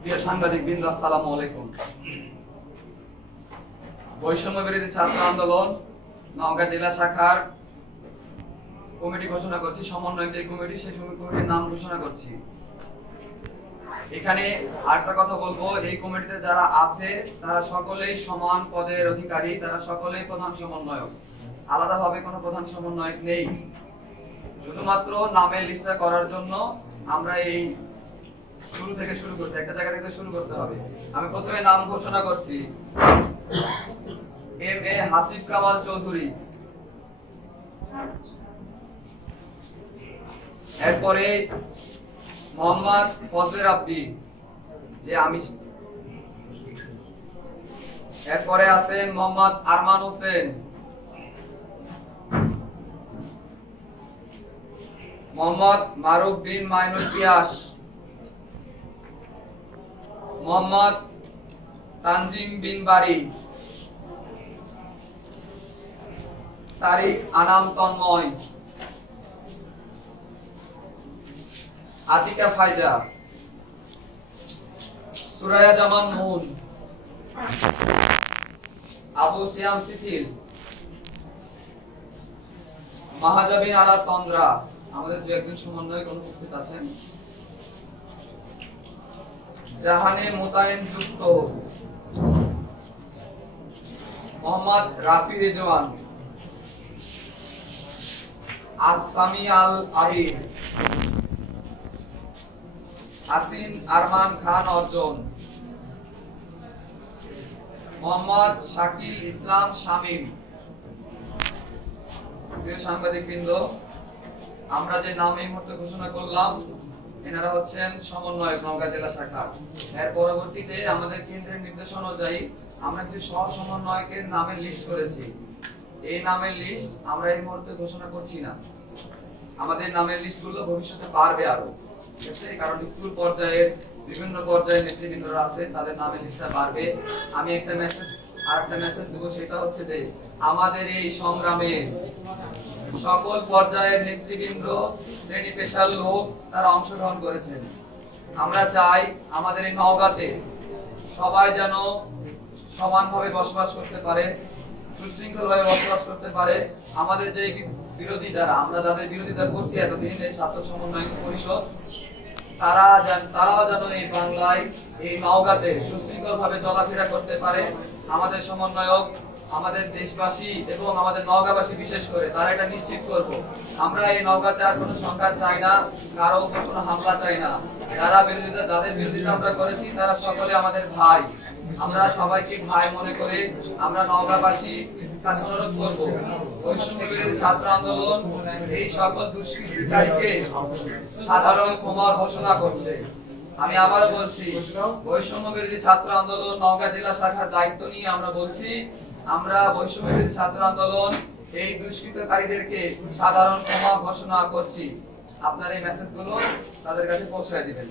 প্রিয় সাংবাদিক বৃন্দ আসসালামু আলাইকুম। বৈষম্য বিরোধী ছাত্র আন্দোলন নওগাঁ জেলা শাখার কমিটি ঘোষণা করছি যে কমিটি, সেই কমিটির নাম ঘোষণা করছি। এখানে আরেকটা কথা বলব, এই কমিটিতে যারা আছে, তারা সকলেই সমান পদের অধিকারী, তারা সকলেই প্রধান সমন্বয়ক। আলাদাভাবে কোনো প্রধান সমন্বয়ক নেই। শুধুমাত্র নামের লিস্টটা করার জন্য আমরা এই শুরু থেকে শুরু একটা জায়গা থেকে শুরু করতে হবে। আমি প্রথমে নাম ঘোষণা করছি। M A Kamal Chowdhury. এরপরে মোহাম্মদ যে আমি এরপরে আছেন মোহাম্মদ আরমান হোসেন। মোহাম্মদ মারুফ বিন মাইনুল পিয়াস। মোহাম্মদ তানজিম বিন বারি। আনাম তন্ময়। আতিকা ফাইজা। সুরায়া জামান মুন আবু সিয়াম সিথিল মাহাজাবিন আরা তন্দ্রা আমাদের দু একজন সমন্বয়ক অনুপস্থিত আছেন। জাহানে মোতায়েন যুক্ত। মোহাম্মদ রাফি রেজওয়ান। আসামি আল আবির। হাসিন আরমান খান অর্জন। মোহাম্মদ শাকিল ইসলাম শামীম। প্রিয় সাংবাদিক বৃন্দ আমরা যে নাম এই মুহূর্তে ঘোষণা করলাম এনারা হচ্ছেন সমন্বয়ক নওগাঁ জেলা শাখা এর পরবর্তীতে আমাদের কেন্দ্রের নির্দেশনা অনুযায়ী আমরা কিছু সহ সমন্বয়কের নামের লিস্ট করেছি। এই নামের লিস্ট আমরা এই মুহূর্তে ঘোষণা করছি না। আমাদের নামের লিস্টগুলো ভবিষ্যতে বাড়বে আরও। ঠিক কারণ স্কুল পর্যায়ের বিভিন্ন পর্যায়ের নেতৃবৃন্দরা আছে, তাদের নামের লিস্টটা বাড়বে। আমি একটা মেসেজ আর একটা মেসেজ দেবো, সেটা হচ্ছে যে আমাদের এই সংগ্রামে সকল পর্যায়ের নেতৃবৃন্দ, শ্রেণি পেশার লোক তারা অংশগ্রহণ করেছেন। আমরা চাই আমাদের এই নওগাঁতে সবাই যেন সমানভাবে বসবাস করতে পারে, সুশৃঙ্খলভাবে বসবাস করতে পারে। আমাদের যে বি- বিরোধী দ্বারা, আমরা যাদের বিরোধিতা করছি এতদিন এই ছাত্র সমন্বয় পরিষদ, তারা যেন, তারাও যেন এই বাংলায়, এই নওগাঁতে সুশৃঙ্খলভাবে চলাফেরা করতে পারে। আমাদের সমন্বয়ক আমাদের দেশবাসী এবং আমাদের নওগাঁবাসী বিশেষ করে, তারা এটা নিশ্চিত করব। আমরা এই নওগাঁতে আর কোনো সংঘাত চাই না, কারও উপর কোনো হামলা চাই না। যারা বিরোধিতা, যাদের বিরোধিতা আমরা করেছি, তারা সকলে আমাদের ভাই। আমরা সবাইকে ভাই মনে করে আমরা নওগাঁবাসী কাছে অনুরোধ করব, বৈষম্য ছাত্র আন্দোলন এই সকল দুষ্কৃতিকারীকে সাধারণ ক্ষমা ঘোষণা করছে। আমি আবারও বলছি, বৈষম্য বিরোধী ছাত্র আন্দোলন নওগাঁ জেলা শাখার দায়িত্ব নিয়ে আমরা বলছি আমরা বৈষম্য বিরোধী ছাত্র আন্দোলন এই দুষ্কৃতকারীদেরকে সাধারণ ক্ষমা ঘোষণা করছি। আপনার এই মেসেজগুলো তাদের কাছে পৌঁছায় দিবেন।